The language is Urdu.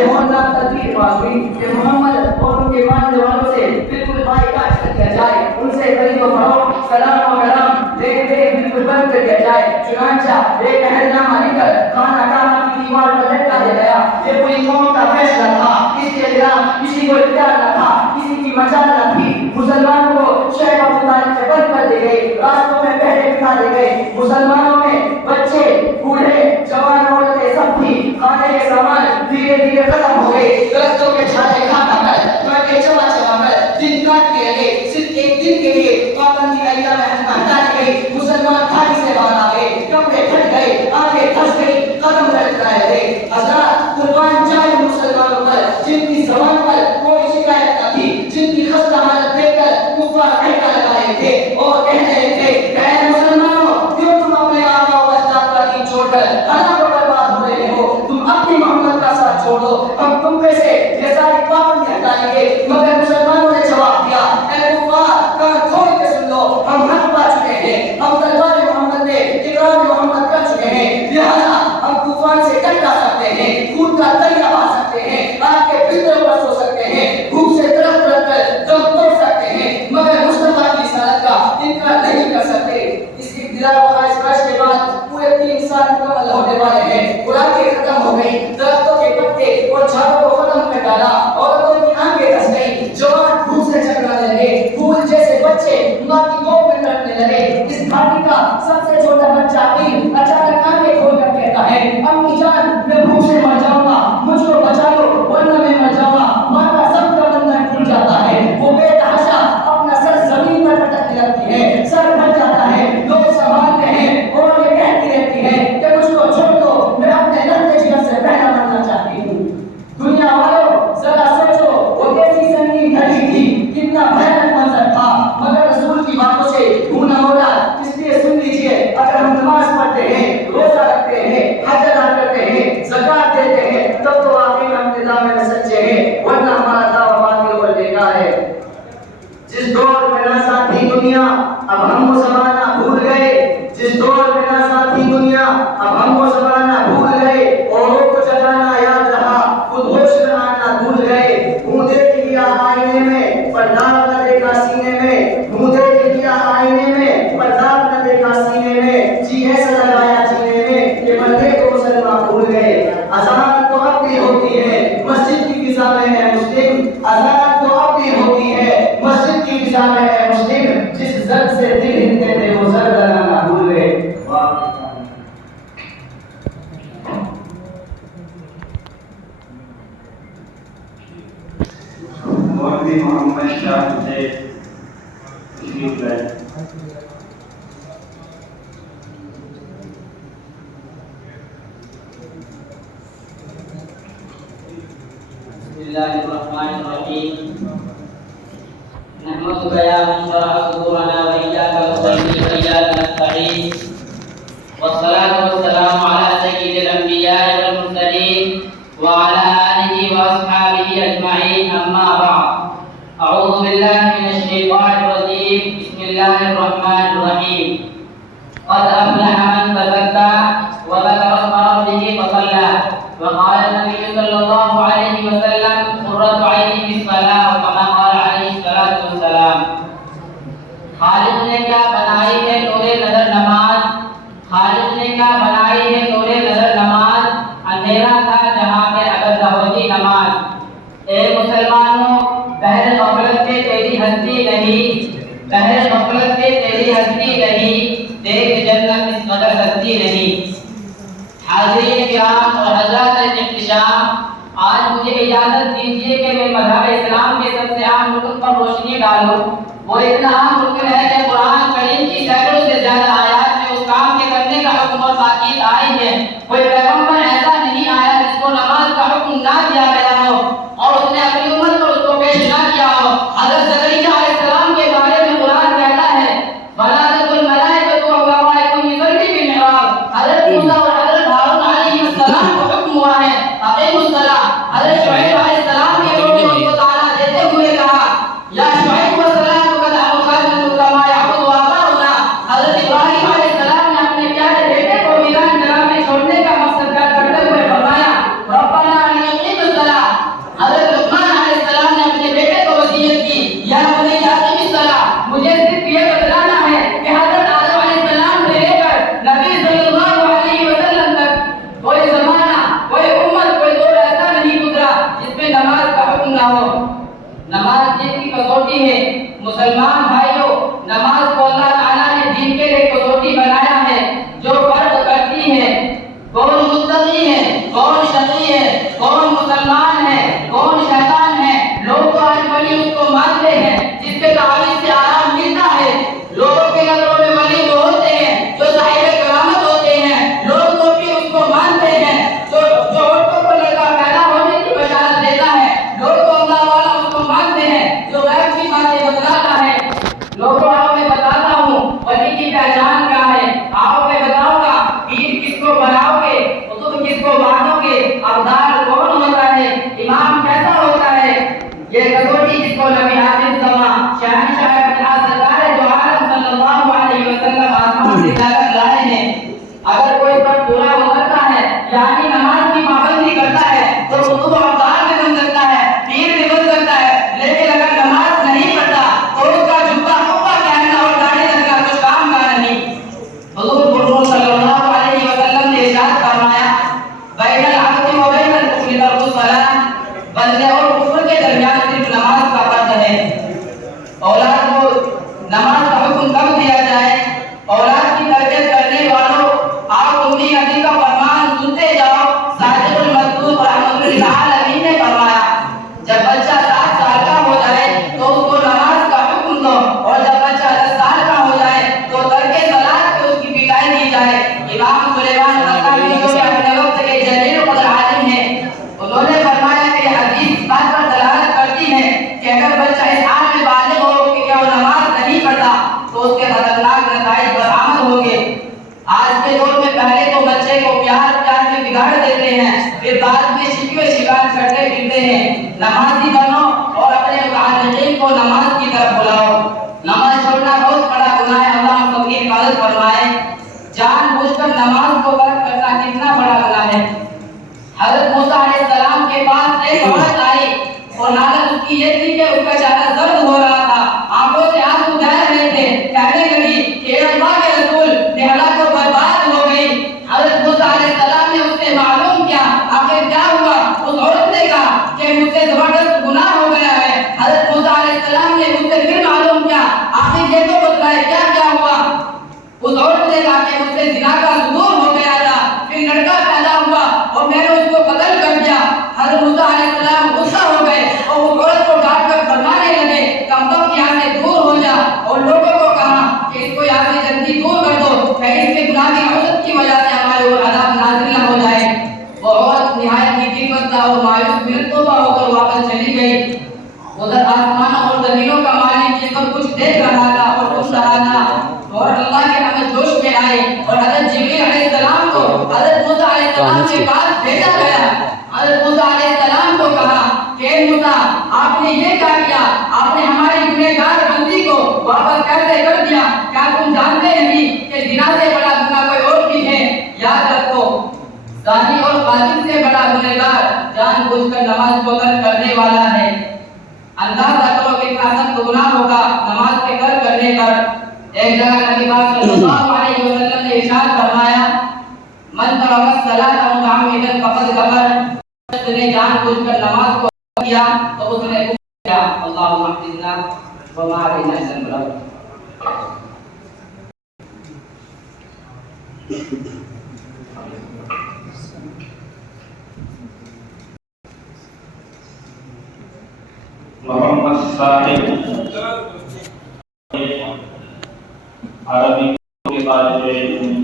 یہ ہونا تدبیر پاس ہوئی کہ محمد اور ان کے ماننے والوں سے بالکل بائیکاٹ کر دیا جائے، ان سے خرید و فروخت، سلام و کرام لین دین بالکل بند کر دیا جائے۔ چنانچہ ایک عہدنامہ لکھ کر خانہ کعبہ کی دیوار پر لٹکا دیا گیا۔ یہ پوری قوم کا فیصلہ تھا، اس کے خلاف کسی کو اختیار نہ تھا، کسی کی مجال نہ تھی۔ مسلمانوں کو شیخ ابو طالب سے بند کر دی گئی، راستوں میں پہرے بٹھا دی گئی۔ مسلمانوں میں بچے بوڑھے جوان عورتیں سب تھی۔ کھانے کے سامان دھیرے دھیرے ختم ہو گئے، درختوں کے چھالے کھا کھا کر مٹی چبا چبا کر دن کاٹتے رہے۔ صرف ایک دن کے لیے پابندی ایام ہٹا دی گئی۔ مسلمان تھالی سے باہر آ گئے، کپڑے پھٹ گئے، آنکھیں پھنس گئی، قدم لٹک رہے تھے۔ حضرات قربان جائے مسلمانوں پر جن کی زبان پر کوئی شکایت نہ تھی، جن کی خستہ حالت دیکھ کر کفار ٹھیکہ لگا رہے تھے اور کہہ رہے تھے کہ اے مسلمانوں، کیوں تم اپنے آبا و اجداد کا دین چھوڑ کر ہلاک و برباد ہو رہے ہو؟ تم اپنی محمد کا ساتھ چھوڑ دو، ہم تم پہ سے یہ ساری پابندی ہٹائیں گے۔ مگر مسلمانوں نے جواب دیا، اے کفار کان کھول کے سن لو، ہم حق پا چکے ہیں، ہم تلوار محمد میں اقرار محمد کر چکے ہیں، لہذا ہم طوفان سے ٹکرا سکتے ہیں، خون کا دریا بہا سکتے ہیں، آگ کے بستروں پر سو سکتے ہیں، بھوک سے تڑپ تڑپ کر دم توڑ سکتے ہیں، مگر مصطفیٰ کی رسالت کا انکار نہیں کر سکتے۔ اس کی ابتدا و آغاز کے بعد پورے 3 سال مکمل ہونے والے ہیں۔ خوراکیں ختم ہو گئی، درختوں کے پتے اور جھاڑوں کو ختم کر ڈالا، عورتوں کی آنکھیں دھس گئی، جوان بھوک سے چکرانے لگے، پھول جیسے بچے ماں کی گود میں تڑپنے لگے۔ اس گھاٹی کا سب سے چھوٹا بچہ بھی اچانک آنکھیں کھول کر کہتا ہے، امی جان میں بھوک سے مر جاؤں گا، مجھ کو بچا لو ورنہ میں مر جاؤں گا۔ ماں کا سب کا بندھن ٹوٹ جاتا ہے، وہ بے تحاشا اپنا سر زمین پر پٹکنے لگتی ہے، سر پھٹ جاتا ہے، لوگ سنبھالتے ہیں اور یہ کہتی رہتی ہے کہ مجھ کو چھوڑ دو، میں اپنے لڑتے جگر سے پہلا مرنا چاہتی ہوں۔ دنیا والوں ذرا سوچو وہ کیسی سنگین گھڑی تھی، کتنا بھیانک منظر تھا، مگر رسول کی باتوں سے منہ نہ موڑا۔ اس لیے سن لیجیے، اگر ہم نماز پڑھتے ہیں، روزہ رکھتے ہیں، حج ادا کرتے ہیں، زکات دیتے ہیں، تب تو واقعی ہم انتظام میں سچے ہیں، ورنہ ہمارا دعویٰ باطل اور بیکار ہے۔ جس دور میں نہ ساتھی دنیا اب ہم وہ زمانہ بھول گئے، جس دور میں نہ ساتھی دنیا اب ہم وہ زمانہ بھول گئے، اوروں کو جگانا یاد رہا، خود ہوش میں آنا بھول گئے۔ منہ دیکھ لیا آئینے میں پر داغ نہ دیکھا سینے میں، منہ دیکھ لیا آئینے میں پر داغ نہ دیکھا سینے میں، جی ایسا لگایا جینے میں کہ بندے کو مسلمان بھول گئے۔ اذان تو اب بھی ہوتی ہے، مسجد کی فضا میں ہے مسلم، اذان تو اب بھی ہوتی ہے، مسجد کی فضا میں ہے مسلم، جس زد سے دل ہلتے تھے وہ زد لگانا بھول گئے۔ مولوی محمد شاہ سے تشریف لائے۔ بسم اللہ الرحمن الرحیم، نحمدک یا من شرح صدورنا وإیاک نستعین وإیاک نستعین، والصلاة والسلام علی سید الانبیاء والمرسلین وعلى آلہ واصحابہ اجمعین، اما بعد۔ اعوذ باللہ من الشیطان الرجیم، بسم اللہ الرحمن الرحیم۔ قد افلح من تزکى وذكر اسم ربه فصلى، وقال النبي صلى الله عليه وسلم قرة عيني في الصلاة، وكما قال عليه الصلاة والسلام۔ خالق نے کیا بنائی ہے نور نظر نماز، خالق نے کیا بنائی ہے نور نظر نماز، اندھیرا تھا جہاں پہ اگر نہ ہوتی نماز۔ اے مسلمانوں، بہر غفلت سے تیری ہستی نہیں، بہر غفلت سے تیری ہستی نہیں، دیکھ جنت اس قدر سستی نہیں۔ حاضرین کرام اور حضرات احتشام، آج مجھے اجازت دیجیے کہ میں مذہب اسلام کے سب سے عام رکن پر روشنی ڈالوں۔ وہ اتنا عام رکن ہے کہ قرآن کریم کی سینکڑوں سے زیادہ آیات میں اس کام کے کرنے کا حکم اور تاکید آئی ہے۔ کوئی پیغمبر ایسا نہیں آیا جس کو نماز کا حکم نہ دیا گیا ہو اور اس نے اپنی امت پر اس کو پیش نہ کیا ہو۔ حضرت زکریا علیہ السلام کے بارے میں قرآن کہتا ہے وَنَادَتْهُ الْمَلَائِكَةُ وَهُوَ قَائِمٌ يُصَلِّي فِي الْمِحْرَابِ۔ حضرت موسیٰ اور حضرت ہارون علیہ السلام کو حکم ہوا ہے اقیموا الصلاۃ۔ حضرت شعیب علیہ السلام کے لوگوں نے ان کو تعالیٰ دیتے ہوئے کہا یا شعیب والصلاۃ قد أخذنا كما يعبد آباؤنا۔ حضرت ابراہیم علیہ السلام نے اپنے پیارے بیٹے کو ویران جگہ میں چھوڑنے کا مقصد کرتے ہوئے فرمایا ربنا ليقيموا الصلاۃ ہوتی ہے۔ مسلمان بھائیوں، نماز کو اللہ تعالیٰ نے دین کے لیے کسوٹی بنایا ہے جو فرق کرتی ہے کون متقی ہے، کون شقی ہے، کون مسلمان ہے، کون شیطان ہے۔ لوگ تو آج ولی اس کو مانتے ہیں جس کے تعویذ سے آرام ملتا ہے۔ لوگوں کے نظروں میں ولی وہ ہوتے ہیں جو صاحب کرامت ہوتے ہیں۔ لوگ تو بھی اس کو مانتے ہیں جو عورتوں کو لڑکا پیدا ہونے کی بشارت دیتا ہے۔ لوگ تو اللہ والا اس کو مانتے ہیں جو غیب کی باتیں بتلاتا ہے۔ لوگوں آؤ میں بتاتا ہوں ولی کی پہچان کیا ہے۔ آؤ میں بتاؤں گا پیر کس کو بناؤ گے، قطب کس کو مانو گے، ابدال کون ہوتا ہے، امام کیسا ہوتا ہے۔ یہ کسوٹی جس کو نبی حافظ زمان شہنشاہ ابن سرکار دو عالم صلی اللہ علیہ وسلم آسمان سے لا کر لائے ہیں، اگر کوئی پر پورا اترتا ہے یعنی نماز کی پابندی کرتا ہے تو قطب ابدال بھی بن سکتا ہے، پیر بھی بن سکتا ہے، لیکن اگر نماز نہیں پڑھتا تو اس کا جبہ کپا پہننا اور داڑھی رکھنا کچھ کام کا نہیں۔ حضور صلی اللہ علیہ وسلم نے ارشاد فرمایا بین العبد و بین الکفر ترک الصلاۃ، بندے اور کفر کے درمیان صرف نماز کا فرق ہے۔ اولاد کو نماز کا حکم کب دیا جائے؟ اولاد کی تربیت کرنے والوں آپ امی نبی کا فرمان سنتے جاؤ۔ صادق المصدوق رحمۃ للعالمین نے فرمایا جب بچہ 7 سال کا ہو جائے تو اس کو نماز کا حکم دو، اور جب بچہ 10 سال کا ہو جائے تو ترک صلاۃ پہ اس کی پٹائی دی جائے۔ امام سلیمان خطابی جو کہ اپنے وقت کے جلیل القدر عالم ہیں، انہوں نے فرمایا کہ یہ حدیث بات پر دلالت کرتی ہے کہ اگر بچہ اس حال میں بالغ ہو کہ وہ نماز نہیں پڑھتا تو اس کے خطرناک نتائج برآمد ہوں گے۔ آج کے دور میں پہلے تو بچے کو پیار میں بگاڑ دیتے ہیں، پھر بعد میں شکوے شکایت کرتے پھرتے ہیں۔ نمازی بنو اور اپنے متعلقین کو نماز کی طرف بلاؤ۔ نماز چھوڑنا بہت بڑا گناہ ہے، اللہ ہم سب کی حفاظت فرمائے۔ جان بوجھ کر نماز کو ترک کرنا کتنا بڑا گناہ ہے۔ حضرت موسیٰ علیہ السلام کے پاس ایک عورت آئی اور حالت اس کی یہ تھی کہ اس کا چہرہ زرد ہو رہا تھا، آنکھوں سے آنسو بہہ رہے تھے۔ کہنے لگی کہ اے اللہ کے رسول، نہلا کو برباد ہو گئی۔ حضرت موسیٰ علیہ السلام نے اس سے معلوم کیا آخر کیا ہوا۔ اس عورت نے کہا کہ مجھ سے زبردست گناہ ہو گیا ہے۔ حضرت موسیٰ علیہ السلام نے مجھ سے پھر معلوم کیا آخر یہ تو بتلائے کیا کیا ہوا۔ اس عورت نے کہا کہ مجھ سے زنا کا صدور ہو گیا تھا، پھر لڑکا پیدا ہوا اور میں نے اس کو قتل کر دیا۔ حضرت موسیٰ علیہ السلام غصہ ہو گئے اور اس عورت کو ڈانٹ کر فرمانے لگے کم وقت یہاں سے دور ہو جا، اور لوگوں کو کہا کہ اس کو یہاں سے جلدی دور کر دو، کہیں اس کے گناہ کی عزت کی وجہ سے ہمارے اوپر عذاب نازل نہ ہو جائے۔ وہ عورت نہایت ہی دلبستہ اور مایوس دل توبہ ہو کر واپس چلی گئی۔ ادھر آسمانوں اور زمینوں کا مالک یہ سب کچھ دیکھ رہا تھا اور سن رہا تھا، اور اللہ کے رحمت جوش میں آئی اور حضرت جبریل علیہ السلام کو حضرت موسیٰ علیہ السلام کے پاس بھیجا گیا۔ حضرت موسیٰ علیہ السلام کو کہا کہ اے موسیٰ، آپ نے یہ کیا کیا؟ آپ نے ہماری گنہگار بندی کو واپس کیسے کر دیا؟ کیا تم جانتے نہیں کہ زنا سے بڑا گناہ کوئی اور بھی ہے؟ یاد رکھو، زانی اور قاتل سے بڑا گنہگار جان بوجھ کر نماز کو ترک کرنے والا ہے۔ اندازہ کرو کتنا سخت گناہ ہوگا نماز کے ترک کرنے پر۔ ایک جگہ نبی پاک صلی اللہ علیہ وسلم نے ارشاد فرمایا من ترک الصلاۃ متعمدا فقد کفر، جس نے جان بوجھ کر نماز کو ترک کیا تو اس نے کفر کیا۔ اللهم احفظنا وما علينا الا البلاغ۔ محمد صاحب عربی کے طالب علم